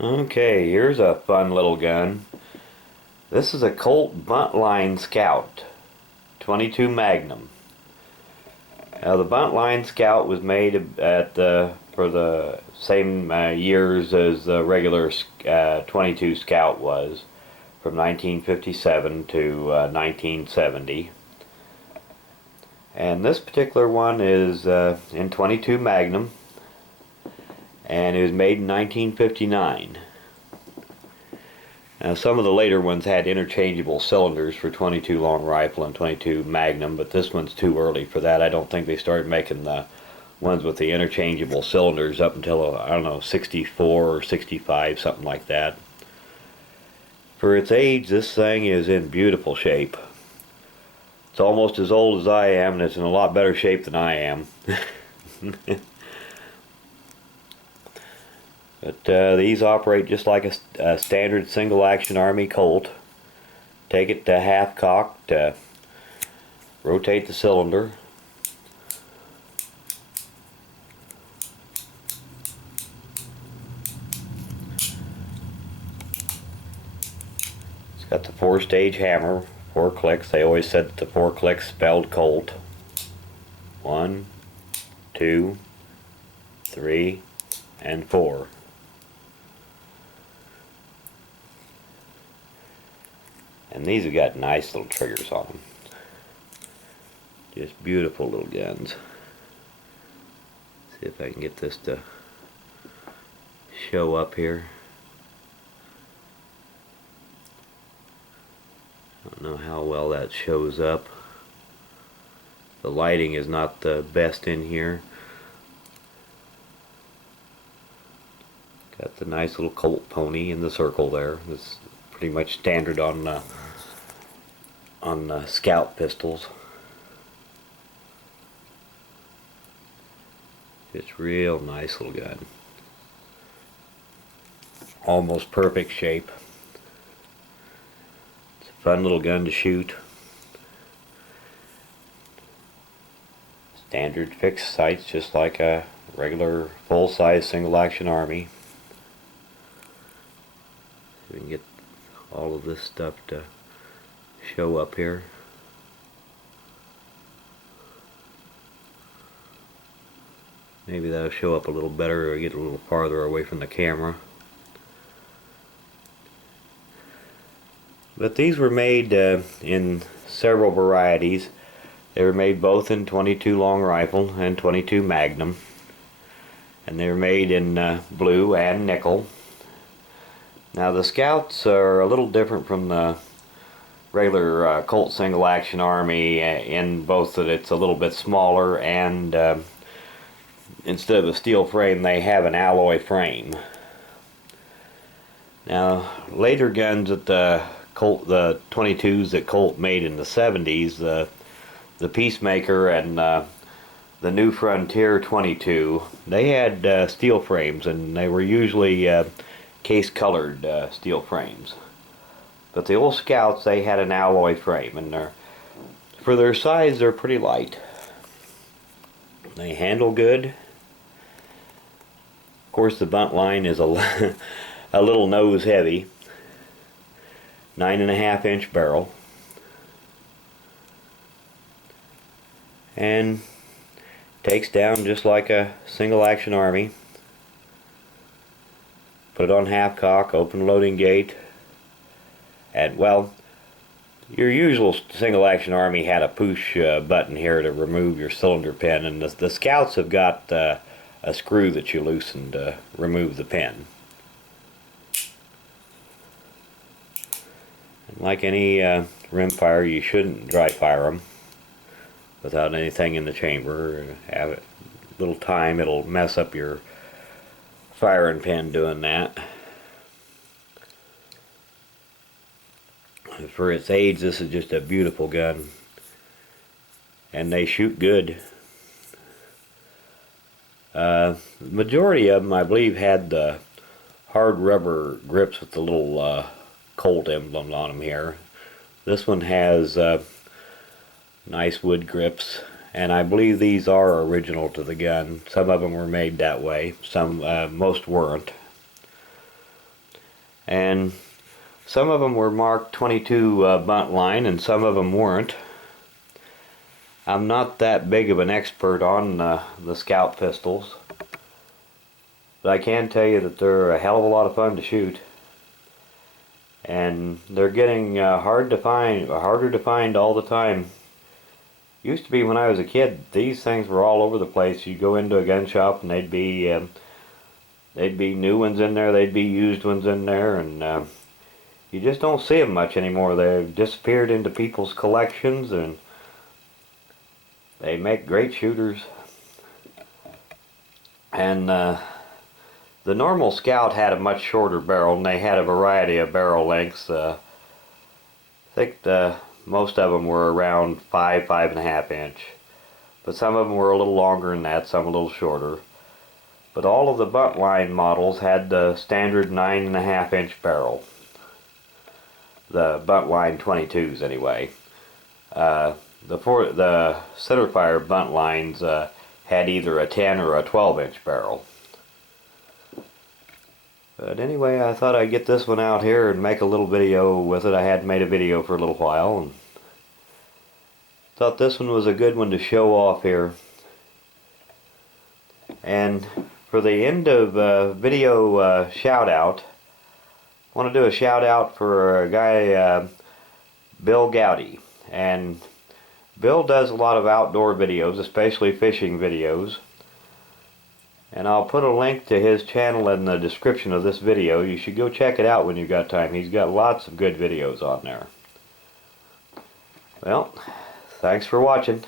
Okay, here's a fun little gun. This is a Colt Buntline Scout 22 Magnum. Now the Buntline Scout was made for the same years as the regular 22 Scout was, from 1957 to 1970. And this particular one is in 22 Magnum, and it was made in 1959. Now some of the later ones had interchangeable cylinders for 22 long rifle and 22 Magnum, but this one's too early for that. I don't think they started making the ones with the interchangeable cylinders up until, I don't know, 64 or 65, something like that. For its age, this thing is in beautiful shape. It's almost as old as I am, and it's in a lot better shape than I am. But these operate just like a standard single action Army Colt. Take it to half cock to rotate the cylinder. It's got the 4-stage hammer, 4 clicks. They always said that the 4 clicks spelled Colt. 1, 2, 3, and 4. And these have got nice little triggers on them. Just beautiful little guns. See if I can get this to show up here. I don't know how well that shows up. The lighting is not the best in here. Got the nice little Colt pony in the circle there. It's pretty much standard on Scout pistols. It's real nice little gun. Almost perfect shape. It's a fun little gun to shoot. Standard fixed sights, just like a regular full-size single-action Army. So we can get all of this stuff to show up here. Maybe that'll show up a little better or get a little farther away from the camera. But these were made in several varieties. They were made both in 22 long rifle and 22 Magnum. And they were made in blue and nickel. Now the Scouts are a little different from the regular Colt single action Army in both that it's a little bit smaller, and instead of a steel frame they have an alloy frame. Now later guns that the 22s that Colt made in the 70s, the Peacemaker and the New Frontier 22, they had steel frames, and they were usually case colored steel frames. But the old Scouts, they had an alloy frame, and for their size they're pretty light. They handle good. Of course the Buntline is a little nose heavy. 9.5-inch barrel. And takes down just like a single action Army. Put it on half cock, open loading gate. And well, your usual single action Army had a push button here to remove your cylinder pin, and the Scouts have got a screw that you loosen to remove the pin. And like any rimfire, you shouldn't dry fire them without anything in the chamber. Have a little time, it'll mess up your firing pin doing that. For its age, this is just a beautiful gun, and they shoot good. The majority of them, I believe, had the hard rubber grips with the little Colt emblem on them here. This one has nice wood grips, and I believe these are original to the gun. Some of them were made that way, some most weren't. and some of them were marked 22 Buntline and some of them weren't. I'm not that big of an expert on the Scout pistols, but I can tell you that they're a hell of a lot of fun to shoot, and they're getting harder to find all the time. Used to be when I was a kid, these things were all over the place. You go into a gun shop and they'd be new ones in there, they'd be used ones in there, and you just don't see them much anymore. They've disappeared into people's collections, and they make great shooters. And the normal Scout had a much shorter barrel, and they had a variety of barrel lengths. I think most of them were around 5.5 inch. But some of them were a little longer than that, some a little shorter. But all of the Buntline models had the standard 9.5 inch barrel. The Buntline 22s anyway. The centerfire Buntlines had either a 10 or a 12 inch barrel. But anyway, I thought I'd get this one out here and make a little video with it. I hadn't made a video for a little while, and thought this one was a good one to show off here. And for the end of video shout out, I want to do a shout out for a guy, BillGoudy. And Bill does a lot of outdoor videos, especially fishing videos. And I'll put a link to his channel in the description of this video. You should go check it out when you've got time. He's got lots of good videos on there. Well, thanks for watching.